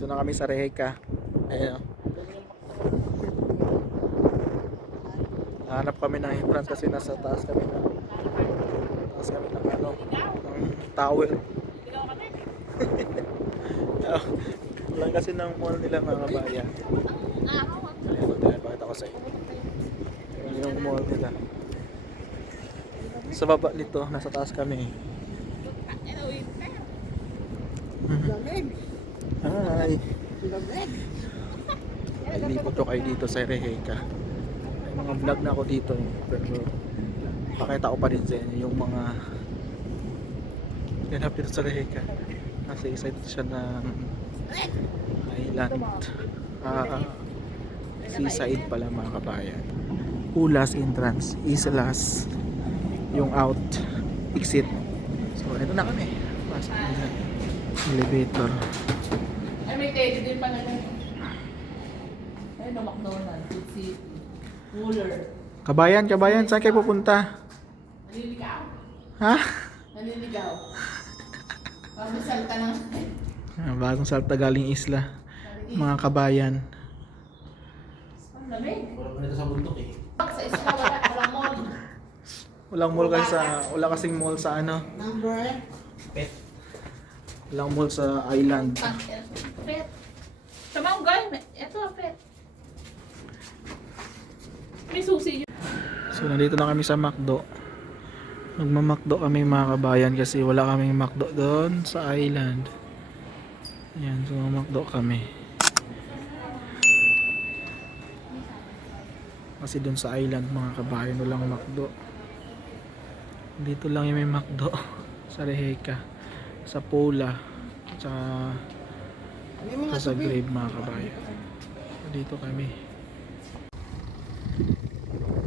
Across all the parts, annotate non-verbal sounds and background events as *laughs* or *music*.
Dito na kami sa Reheka. Ayun. oh. Hanap kami ng entrance kasi nasa taas kami na taas kami ng ano ng tower. *laughs* Lang kasi ng mall nila mga kabayan. Ayun, ito, pakita ko sa inyo. Yung mall nila. Sa baba nito, nasa taas kami. Hi! Ay, lipot ko kayo dito sa Reheka. May mga vlog na ako dito. eh. Pero, pakita ko pa rin sa inyo yung mga ganap dito sa Reheka. Kasi isa dito siya ng island. Ah, seaside pala mga kabayan. Ulas entrance, Islas, yung out, exit. So, ito na kami. Pasok na dyan. Elevator. Ay, may teddy din pala na. Ayun, no, McDonald's, Food City, Cooler. Kabayan, kabayan, saan kayo pupunta? Naliligaw. Ha? Naliligaw. May salta ng... Ah, bagong salta galing isla. Mga kabayan. Ang lamig. Wala pa nito sa bundok eh. Sa isla, wala, walang mall. Walang mall kasi sa wala kasing mall sa ano, Number? Pet. Walang mall sa island. Ah, pet. Sa Manggal, ito, pet. May susi yun. So nandito na kami sa McDo. Nagma-McDo kami mga kabayan kasi wala kaming McDo doon sa island. Ayan, so McDo kami. Kasi doon sa island mga kabayan walang McDo. Dito lang yung may McDo *laughs* sa Reheka, sa Pola, tsaka sa Grave mga kabayan. Dito kami.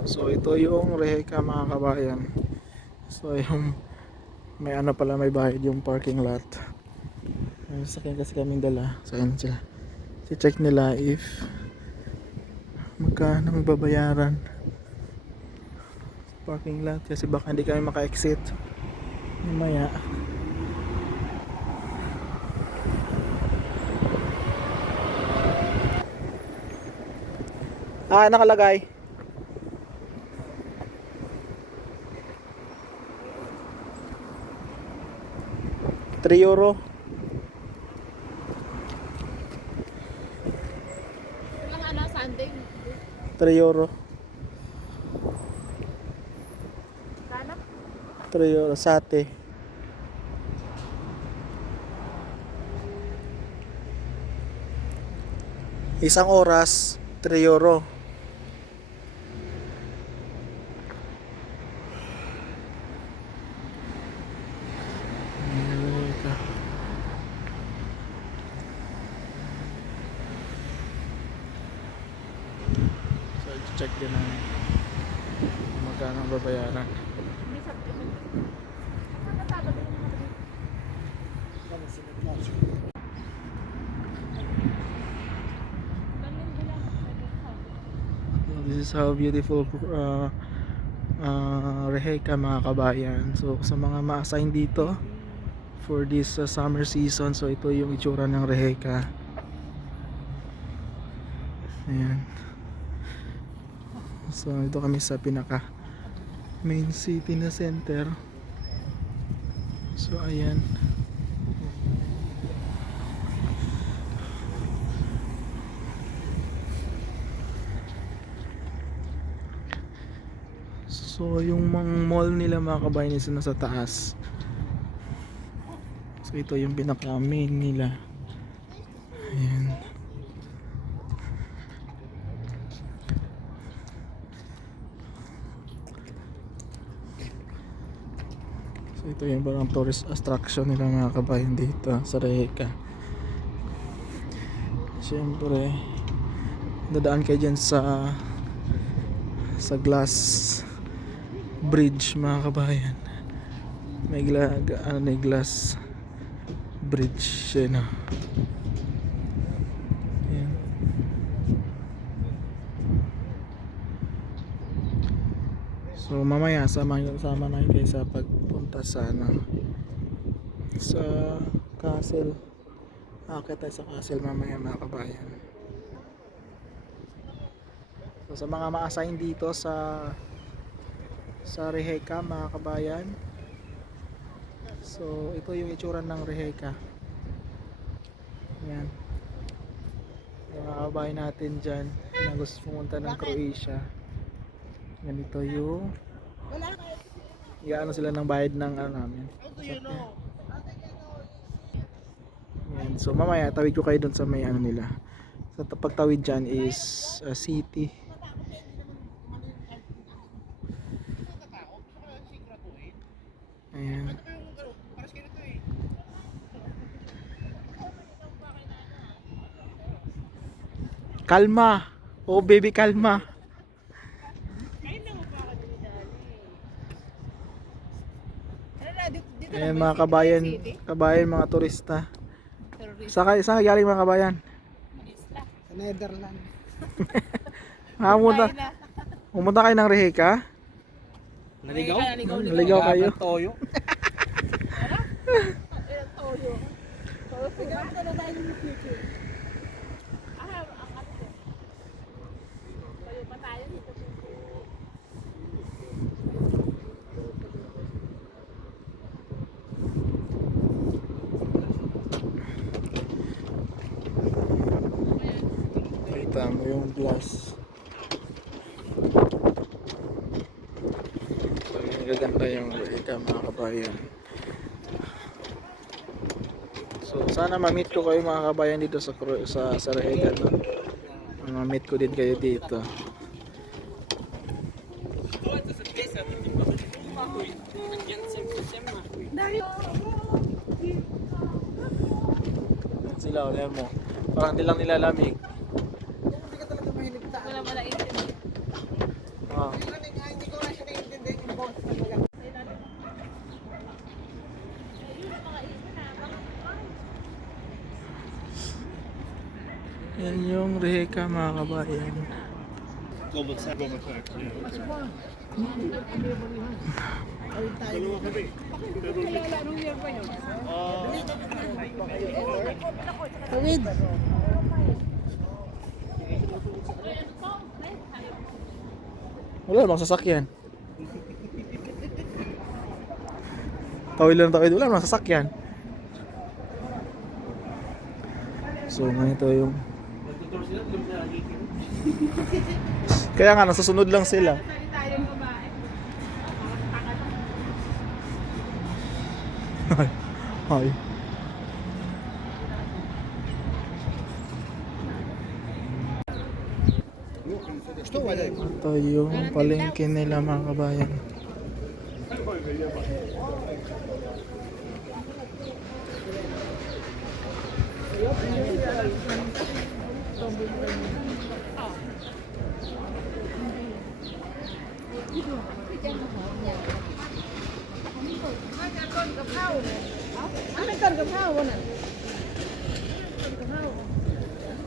So ito yung Reheka mga kabayan. So yung may ano pala may bayad yung parking lot. May sakyan kasi kaming dala. So yun sila. Si check nila if magkano babayaran parking lot kasi baka hindi kami maka-exit mamaya ah nakalagay 3 euro. Walang ano, Sunday. 3 euro. Kano? 3 euro. Sate. Isang oras, 3 euro. So, check din namin kung magkano ang babayaran. May supplement. Ano Sabado yung mga Beautiful uh, uh, Reheka mga kabayan. So sa mga ma-assign dito for this uh, summer season, so ito yung itsura ng Reheka. Ayan. So ito kami sa pinaka main city na center. So ayan. So yung mga mall nila mga kabayan is nasa taas. So ito yung pinaka main nila. Ayan. So ito yung parang tourist attraction nila mga kabayan dito sa Reheka. Siyempre, dadaan kayo dyan sa sa glass bridge mga kabayan may gla ano na glass bridge yun. Ayan. so mamaya sama sama na kayo sa pagpunta sa ano sa castle. Akit tayo sa castle mamaya mga kabayan. So, sa mga ma-assign dito sa sa Reheka mga kabayan. So, ito yung itsura ng Reheka. Yan. Yung mga kabayan natin dyan na gusto pumunta ng Croatia. Ganito yung Iyaano sila ng bayad ng ano namin. Yan. So mamaya tawid ko kayo doon sa may ano nila. Sa so, pagtawid dyan is uh, city. Ayan. Kalma. Oh baby kalma. Ayan mga kabayan, kabayan mga turista. Saan saan galing mga kabayan? Sa Netherlands. *laughs* Ah, pumunta, pumunta kayo ng Reheka? Naligaw? Naligaw kayo? Toyo. *laughs* Kita mo yung glass. So, yun, gaganda yung Reheka mga kabayan. So, sana ma-meet ko kayo mga kabayan dito sa sa, sa Reheka, no? Ma-meet ko din kayo dito. Sila, ulit mo. Parang di lang nilalamig. Yan yung Reheka mga kabayan. Sa Global Park. Wala namang sasakyan. Tawid lang tawid, wala namang sasakyan. So, ganito yung... Nagtutur sila, di mo sila nakikita. Kaya nga, nasusunod lang sila. *laughs* Ay. Ito yung palengke nila mga kabayan.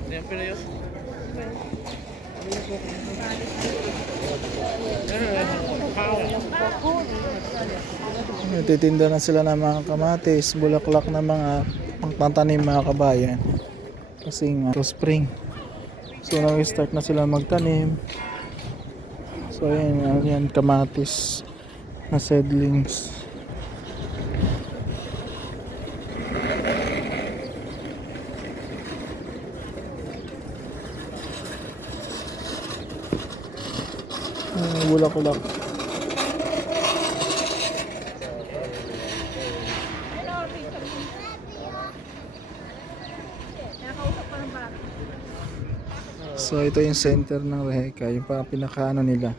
Yan pala yun. Nagtitinda na sila ng mga kamatis, bulaklak na mga pangtatanim mga kabayan. Kasi nga, to spring. So nag-start na sila magtanim. So ayan, yan, yan kamatis na seedlings. Ayan, bulaklak. So ito yung center ng Reheka, yung parang pinakaano nila.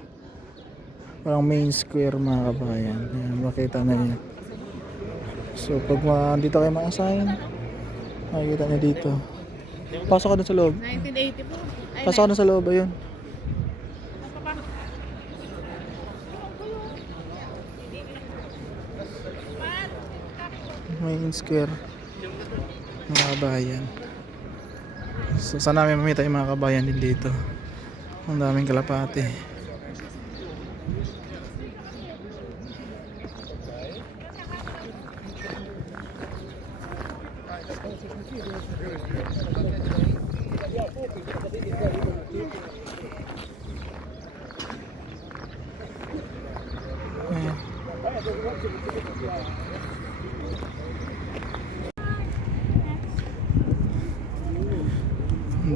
Parang main square mga kabayan. Ayan, makita na niyo. So pag ma dito kayo ma-assign, makikita niyo dito. Pasok ka dun sa loob. 1980 po. Pasok ka dun sa loob, ayun. Main square. Mga kabayan. So sana namin mamita yung mga kabayan din dito. Ang daming kalapate.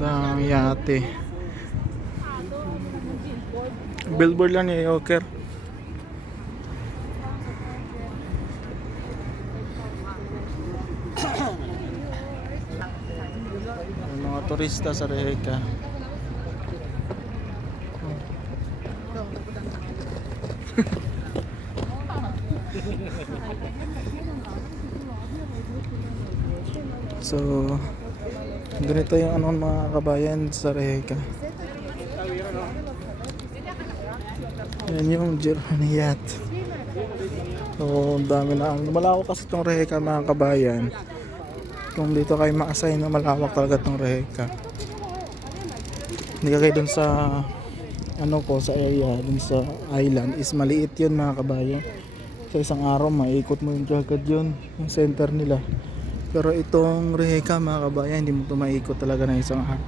Ang yate. Billboard lang ni Yoker. May mga turista sa Reheca. *laughs* So, ganito yung ano mga kabayan sa Reheca. Yan yung Germaniyat. So, ang dami na. Malawak kasi itong Reheca mga kabayan. Kung dito kayo ma-assign na malawak talaga itong Reheca. Hindi ka kayo dun sa ano ko sa area, dun sa island is maliit yun mga kabayan. Sa isang araw maikot mo yung agad yun, yung center nila. Pero itong Reheca mga kabayan, hindi mo ito talaga ng isang araw.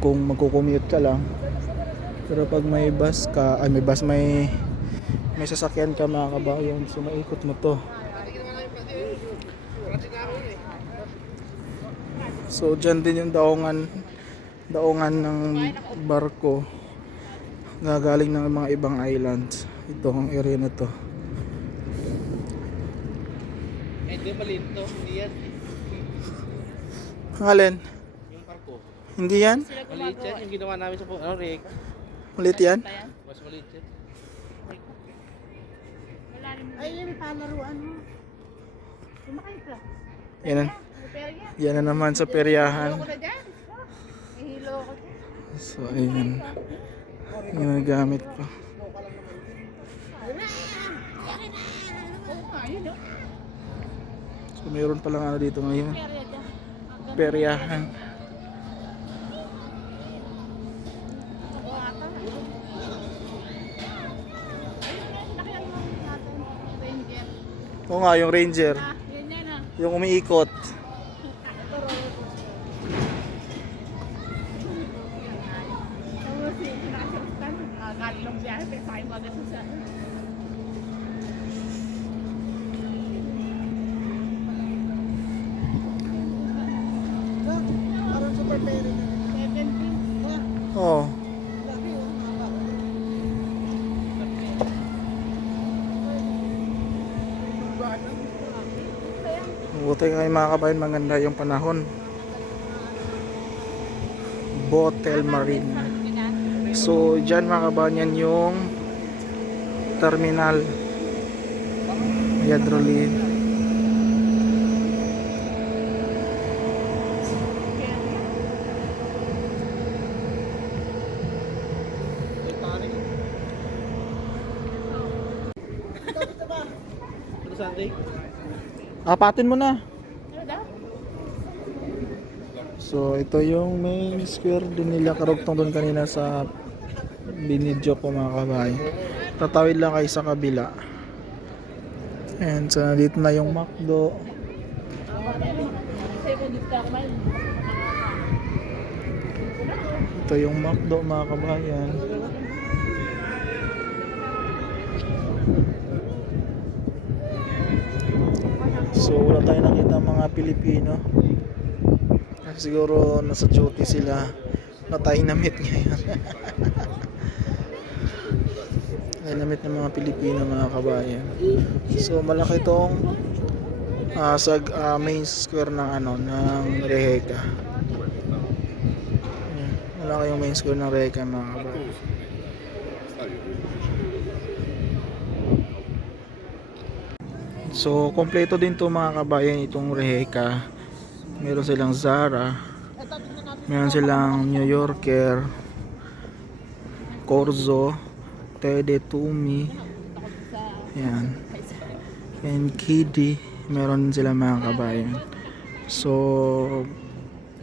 Kung magkukommute ka lang. Pero pag may bus ka, ay may bus, may may sasakyan ka mga kabayan, so maikot mo to. So dyan din yung daungan daungan ng barko gagaling ng mga ibang islands. Ito ang area na to. Eh, di maliit to. Hindi yan. Ang alin? Yung parko. Hindi yan? Maliit yan. Yung ginawa namin sa ano, Rick. Ulit yan? Mas maliit yan. Ay, yung palaruan mo. Sumakay ka. Yan, na- yan. yan na naman sa peryahan. Ako na dyan. Ihilo ko dyan. So ayan. Ginagamit ko. Oo nga, yun o. So mayroon palang ano dito ngayon. Peryahan. Oo nga, yung ranger. Ah, ah. Yung umiikot. Tapos si nakasirtan. Ah, galing ng biyahe. Pero tayo agad sa Parang super pera na. 17. Oo. Laki oh, haba. Buti kayo mga kabayan, maganda yung panahon. Botel Marine. So, dyan mga kabayan yan yung terminal. Sunday? Apatin mo na. So, ito yung main square din nila karugtong doon kanina sa binidyo ko mga kabayan. Tatawid lang kayo sa kabila. And so, dito na yung McDo. Ito yung McDo mga kabayan. So wala tayo nakita mga Pilipino. Siguro nasa duty sila. Na tayo namit ngayon. *laughs* tayo namit ng mga Pilipino mga kabayan. So malaki tong ah, sa ah, main square ng ano ng Reheca. Ayan, Wala kayong main square ng Reheca mga kabayan. So, kompleto din to mga kabayan itong Reheca. Meron silang Zara. Meron silang New Yorker. Corzo. Tede Tumi. Yan. And Kiddy. Meron sila mga kabayan. So,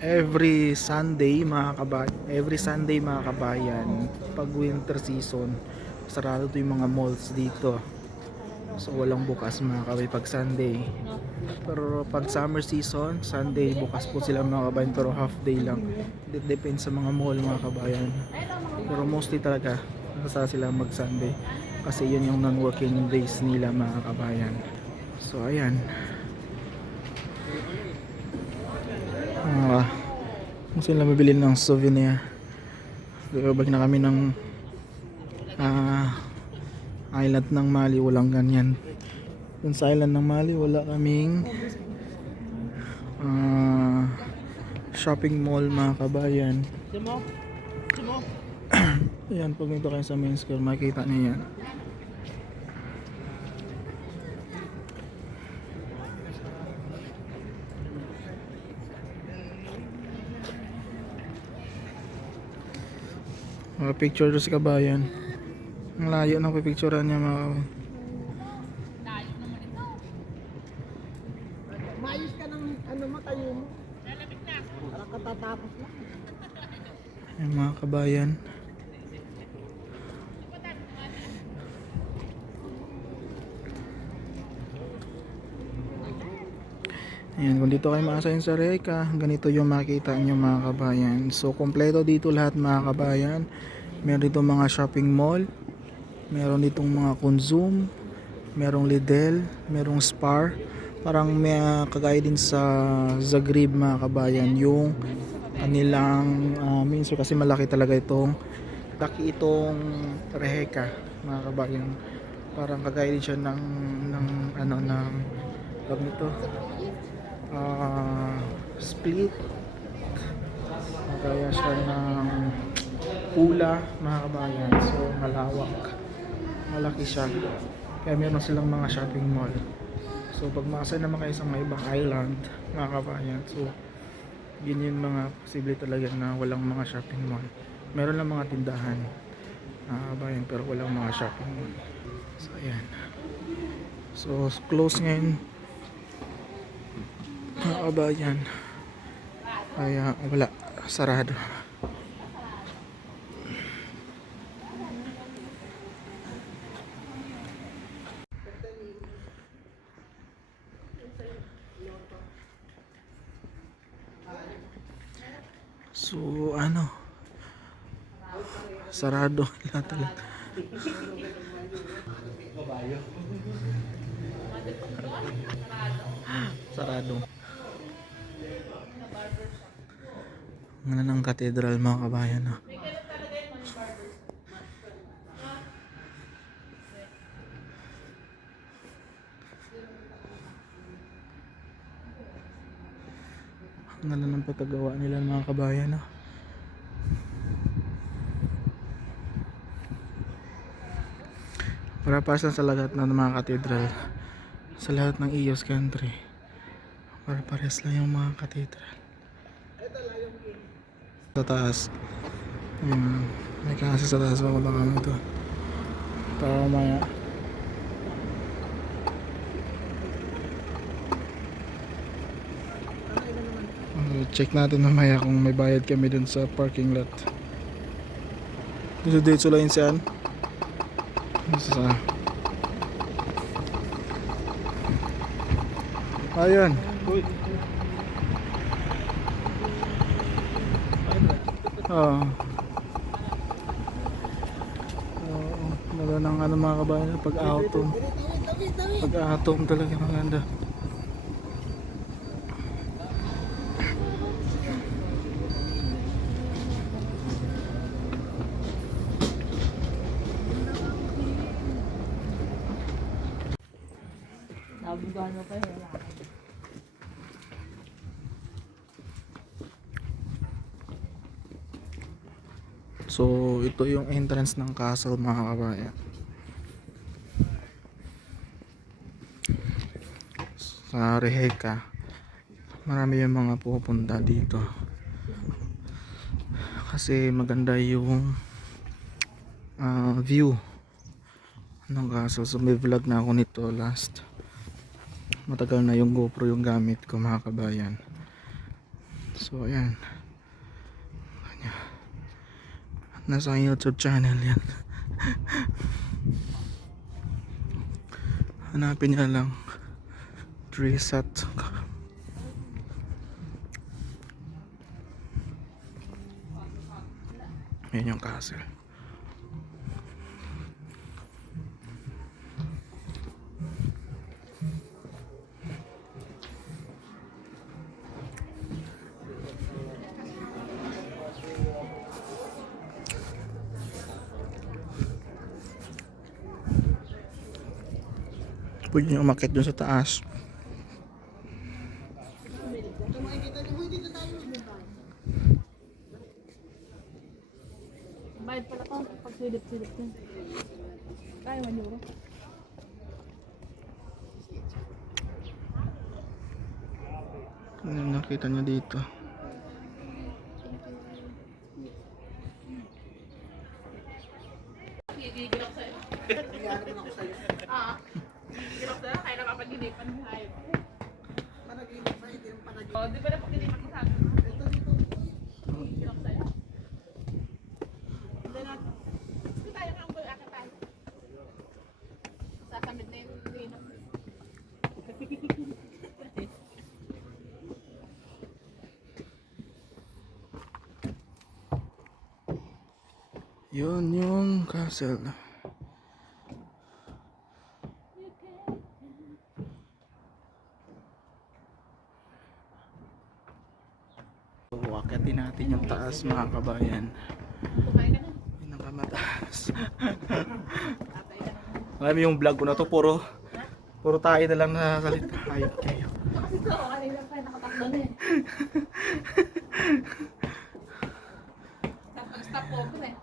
every Sunday mga kabayan, every Sunday mga kabayan, pag winter season, sarado yung mga malls dito. So walang bukas mga kabay pag Sunday. Pero pag summer season, Sunday bukas po sila mga kabayan pero half day lang. It depends sa mga mall mga kabayan. Pero mostly talaga basta sila mag Sunday kasi yun yung non-working days nila mga kabayan. So ayan. Ah, kung sila mabili ng souvenir. Bag na kami ng ah, island ng Mali, walang ganyan. Dun sa island ng Mali, wala kaming ah, shopping mall mga kabayan. *clears throat* Ayan, pag nito kayo sa main square, makikita niyo yan. Mga picture sa kabayan. Ang layo ng pipicturean niya mga kabayan. Maayos ka ng ano mo, tayo mo. Parang katatapos lang. Ayan mga kabayan. Ayan, kung dito kayo maasayin sa Reka, ganito yung makita nyo mga kabayan. So, kompleto dito lahat mga kabayan. Meron dito mga shopping mall. Meron ditong mga Consume. Merong Lidl. Merong Spar. Parang may ah, kagaya din sa Zagreb mga kabayan. Yung kanilang uh, minso kasi malaki talaga itong laki itong Reheka mga kabayan. Parang kagaya din siya ng, ng ano ng tawag nito ah, split kaya siya ng pula mga kabayan so malawak malaki siya. Kaya meron silang mga shopping mall. So pag makasay naman kayo sa mga ibang island mga kabayan so yun yung mga posible talaga na walang mga shopping mall. Meron lang mga tindahan mga kabayan pero walang mga shopping mall. So ayan. So close ngayon. Mga kabayan. Kaya wala. Sarado so ano? Sarado lahat talaga sarado. Ano ng katedral mga kabayan no? Ang ganda ng pagkagawa nila mga kabayan no? Para pasan sa lahat ng mga katedral sa lahat ng EOS country. Para pares lang yung mga katedral sa taas Ayan. may kasi sa taas papunta kami ito para mamaya check natin mamaya kung may bayad kami dun sa parking lot dito dito lang siyan sa ayun. Oo. Wala nang ano mga kabayan pag atom. Pag atom talaga maganda. Nabugan mo pa yun. So ito yung entrance ng castle mga kabayan. Sa Reheka. Marami yung mga pupunta dito. Kasi maganda yung ah, view ng castle. So may vlog na ako nito last. Matagal na yung GoPro yung gamit ko mga kabayan. So ayan. Nasa YouTube channel yan. *laughs* Hanapin niya lang. Trisat. Yan yung castle. Pwede nyo umakit dun sa taas. Bayad pala ko pag silip-silip yun. Kaya man euro. Ano nakita nyo dito? Gigigil ako sa'yo. Ah, gigigil ako sa'yo. Kaya napapaginipan mo hayop. Oh, di ba napaginipan mo sa akin? Gigigil ako sa'yo. Hindi na. Hindi tayo kang boy akin tayo. Sasamid na yung lino. Yun yung castle. So, akitin natin yung taas mga kabayan. Na. Na. Alam yung vlog ko na to, puro puro tayo na lang nakasalita. Ayun kayo. Kasi ito, kanina pa nakatakbo na eh. Tapos stop over eh.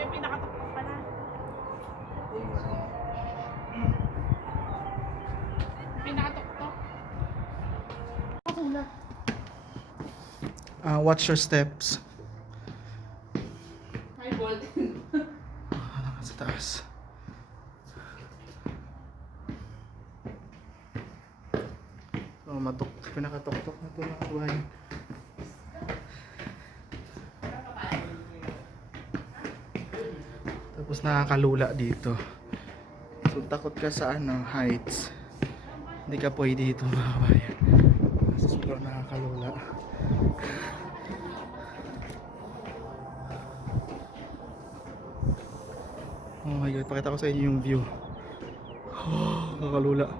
Yung pepe nakatakot pala. Pinakatok-tok. Ah, watch your steps. Hi, Golden. Ano ka sa taas? Oh, matok, pinakatok-tok na to mga kabayan. Tapos nakakalula dito. So takot ka sa ano, heights. Hindi ka pwede dito mga kabayan. Kasi sobrang nakakalula. Oh my god, pakita ko sa inyo yung view. *gasps* Oh, kakalula.